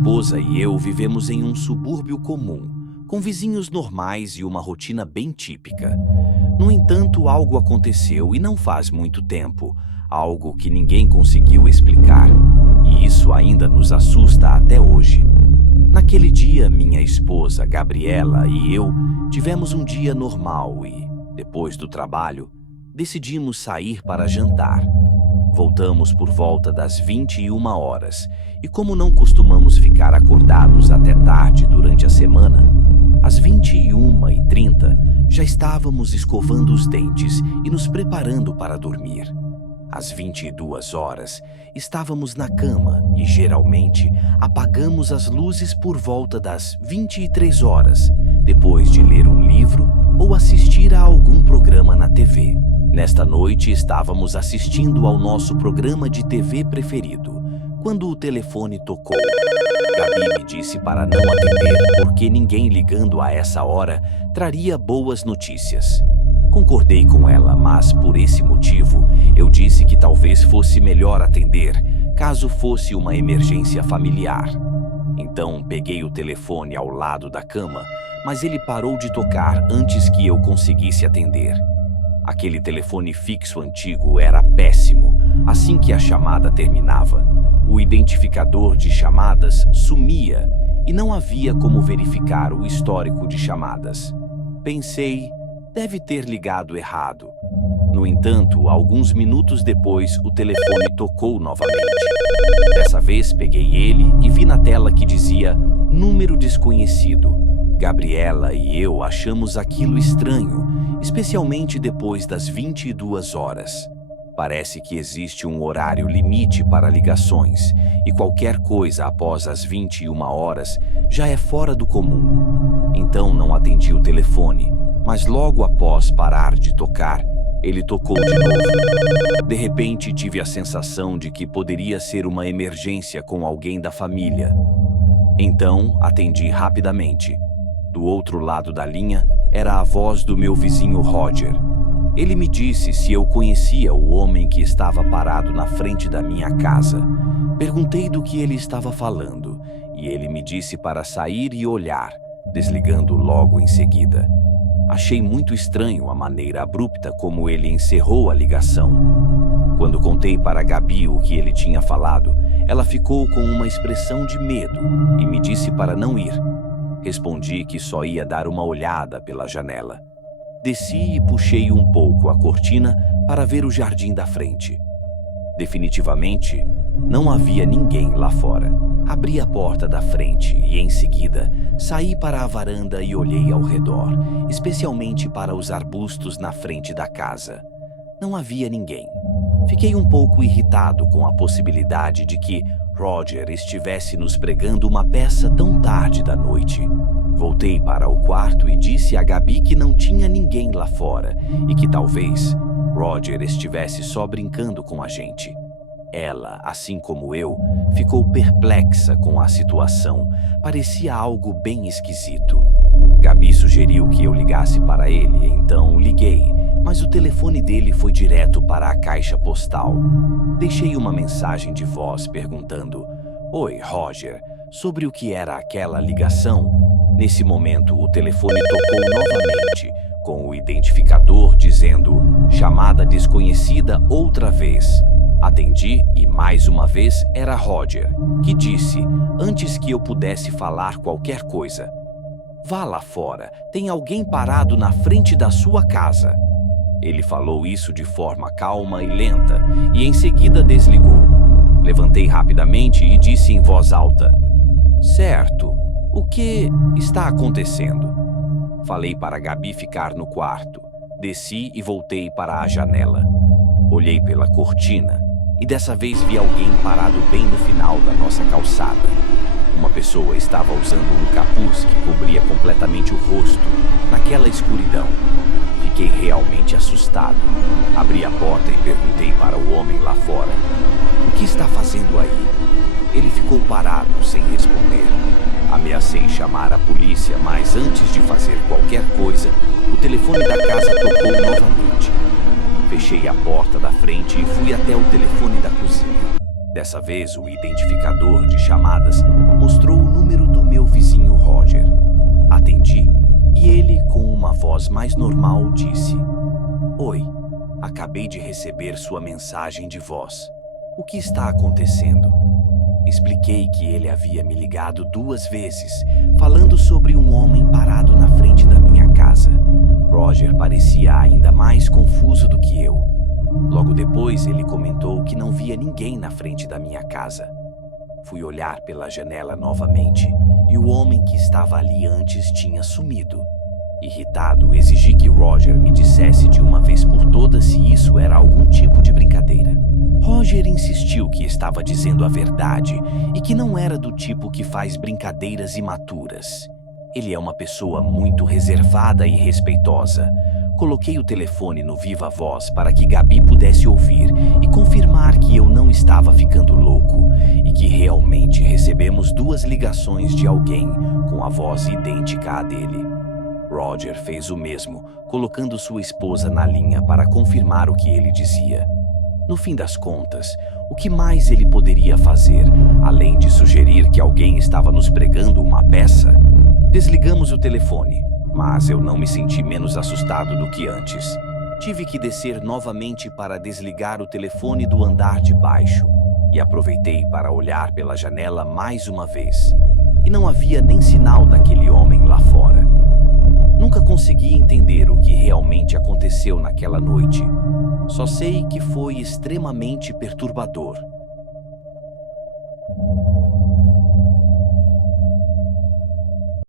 esposa e eu vivemos em um subúrbio comum, com vizinhos normais e uma rotina bem típica. No entanto, algo aconteceu e não faz muito tempo, algo que ninguém conseguiu explicar, e isso ainda nos assusta até hoje. Naquele dia, minha esposa, Gabriela, e eu tivemos um dia normal e, depois do trabalho, decidimos sair para jantar. Voltamos por volta das 21 horas e, como não costumamos ficar acordados até tarde durante a semana, às 21h30 já estávamos escovando os dentes e nos preparando para dormir. Às 22 horas, estávamos na cama e, geralmente, apagamos as luzes por volta das 23 horas, depois de ler um livro ou assistir a algum programa na TV. Nesta noite, estávamos assistindo ao nosso programa de TV preferido, quando o telefone tocou. Gabi me disse para não atender, porque ninguém ligando a essa hora traria boas notícias. Concordei com ela, mas por esse motivo, eu disse que talvez fosse melhor atender, caso fosse uma emergência familiar. Então, peguei o telefone ao lado da cama, mas ele parou de tocar antes que eu conseguisse atender. Aquele telefone fixo antigo era péssimo. Assim que a chamada terminava, o identificador de chamadas sumia e não havia como verificar o histórico de chamadas. Pensei, deve ter ligado errado. No entanto, alguns minutos depois, o telefone tocou novamente. Dessa vez, peguei ele e vi na tela que dizia número desconhecido. Gabriela e eu achamos aquilo estranho, especialmente depois das 22 horas. Parece que existe um horário limite para ligações, e qualquer coisa após as 21 horas já é fora do comum. Então não atendi o telefone, mas logo após parar de tocar, ele tocou de novo. De repente tive a sensação de que poderia ser uma emergência com alguém da família. Então atendi rapidamente. Do outro lado da linha era a voz do meu vizinho Roger. Ele me disse se eu conhecia o homem que estava parado na frente da minha casa. Perguntei do que ele estava falando e ele me disse para sair e olhar, desligando logo em seguida. Achei muito estranho a maneira abrupta como ele encerrou a ligação. Quando contei para Gabi o que ele tinha falado, ela ficou com uma expressão de medo e me disse para não ir. Respondi que só ia dar uma olhada pela janela. Desci e puxei um pouco a cortina para ver o jardim da frente. Definitivamente, não havia ninguém lá fora. Abri a porta da frente e, em seguida, saí para a varanda e olhei ao redor, especialmente para os arbustos na frente da casa. Não havia ninguém. Fiquei um pouco irritado com a possibilidade de que Roger estivesse nos pregando uma peça tão tarde da noite. Voltei para o quarto e disse a Gabi que não tinha ninguém lá fora e que talvez Roger estivesse só brincando com a gente. Ela, assim como eu, ficou perplexa com a situação. Parecia algo bem esquisito. Gabi sugeriu que eu ligasse para ele, então liguei, mas o telefone dele foi direto para a caixa postal. Deixei uma mensagem de voz perguntando: "Oi, Roger, sobre o que era aquela ligação?" Nesse momento, o telefone tocou novamente, com o identificador dizendo "chamada desconhecida outra vez". Atendi e mais uma vez era Roger, que disse, antes que eu pudesse falar qualquer coisa: "Vá lá fora, tem alguém parado na frente da sua casa." Ele falou isso de forma calma e lenta e em seguida desligou. Levantei rapidamente e disse em voz alta: "Certo, o que está acontecendo?" Falei para Gabi ficar no quarto. Desci e voltei para a janela. Olhei pela cortina e dessa vez vi alguém parado bem no final da nossa calçada. Uma pessoa estava usando um capuz que cobria completamente o rosto naquela escuridão. Fiquei realmente assustado. Abri a porta e perguntei para o homem lá fora: "O que está fazendo aí?" Ele ficou parado, sem responder. Ameacei chamar a polícia, mas antes de fazer qualquer coisa, o telefone da casa tocou novamente. Fechei a porta da frente e fui até o telefone da cozinha. Dessa vez, o identificador de chamadas mostrou o número do meu vizinho Roger. Atendi e ele, com uma voz mais normal, disse: "Oi, acabei de receber sua mensagem de voz. O que está acontecendo?" Expliquei que ele havia me ligado 2 vezes, falando sobre um homem parado na frente da minha casa. Roger parecia ainda mais confuso do que eu. Logo depois, ele comentou que não via ninguém na frente da minha casa. Fui olhar pela janela novamente e o homem que estava ali antes tinha sumido. Irritado, exigi que Roger me dissesse de uma vez por todas se isso era algum tipo de brincadeira. Roger insistiu que estava dizendo a verdade e que não era do tipo que faz brincadeiras imaturas. Ele é uma pessoa muito reservada e respeitosa. Coloquei o telefone no viva voz para que Gabi pudesse ouvir e confirmar que eu não estava ficando louco e que realmente recebemos 2 ligações de alguém com a voz idêntica à dele. Roger fez o mesmo, colocando sua esposa na linha para confirmar o que ele dizia. No fim das contas, o que mais ele poderia fazer, além de sugerir que alguém estava nos pregando uma peça? Desligamos o telefone, mas eu não me senti menos assustado do que antes. Tive que descer novamente para desligar o telefone do andar de baixo e aproveitei para olhar pela janela mais uma vez. E não havia nem sinal daquele homem lá fora. Nunca consegui entender o que realmente aconteceu naquela noite. Só sei que foi extremamente perturbador.